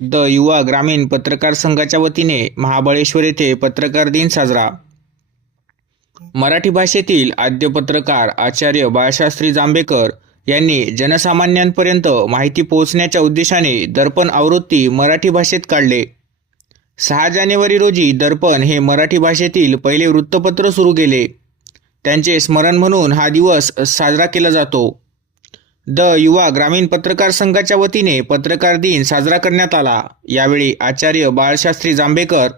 The युवा ग्रामीण पत्रकार संघाच्या वतीने महाबळेश्वर येथे पत्रकार दिन साजरा. मराठी भाषेतील आद्य पत्रकार आचार्य बाळशास्त्री जांभेकर यांनी जनसामान्यांपर्यंत माहिती पोहोचण्याच्या उद्देशाने दर्पण आवृत्ती मराठी भाषेत काढले. सहा जानेवारी रोजी दर्पण हे मराठी भाषेतील पहिले वृत्तपत्र सुरू केले. त्यांचे स्मरण म्हणून हा दिवस साजरा केला जातो. द युवा ग्रामीण पत्रकार संघाच्या वतीने पत्रकार दिन साजरा करण्यात आला. यावेळी आचार्य बाळशास्त्री जांभेकर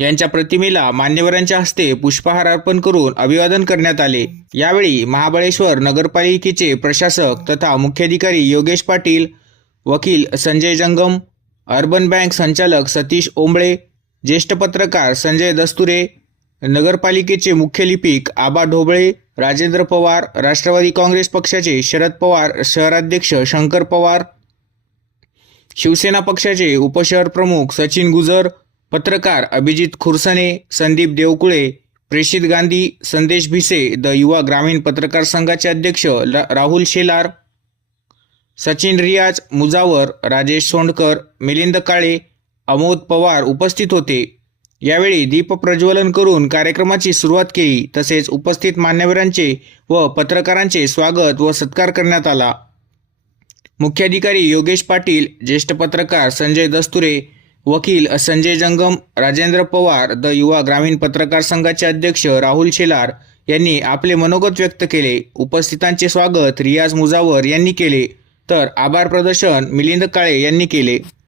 यांच्या प्रतिमेला मान्यवरांच्या हस्ते पुष्पहार अर्पण करून अभिवादन करण्यात आले. यावेळी महाबळेश्वर नगरपालिकेचे प्रशासक तथा मुख्याधिकारी योगेश पाटील वकील संजय जंगम अर्बन बँक संचालक सतीश ओंबळे ज्येष्ठ पत्रकार संजय दस्तुरे नगरपालिकेचे मुख्य लिपिक आबा ढोबळे राजेंद्र पवार राष्ट्रवादी काँग्रेस पक्षाचे शरद पवार शहराध्यक्ष शंकर पवार शिवसेना पक्षाचे उपशहर प्रमुख सचिन गुजर पत्रकार अभिजित खुरसने संदीप देवकुळे प्रेषित गांधी संदेश भिसे द युवा ग्रामीण पत्रकार संघाचे अध्यक्ष ल- राहुल शेलार सचिन रियाज मुजावर राजेश सोंडकर मिलिंद काळे अमोद पवार उपस्थित होते. यावेळी दीप प्रज्वलन करून कार्यक्रमाची सुरुवात केली. तसेच उपस्थित मान्यवरांचे व पत्रकारांचे स्वागत व सत्कार करण्यात आला. मुख्याधिकारी योगेश पाटील ज्येष्ठ पत्रकार संजय दस्तुरे वकील संजय जंगम राजेंद्र पवार द युवा ग्रामीण पत्रकार संघाचे अध्यक्ष राहुल शेलार यांनी आपले मनोगत व्यक्त केले. उपस्थितांचे स्वागत रियाज मुजावर यांनी केले. तर आभार प्रदर्शन मिलिंद काळे यांनी केले.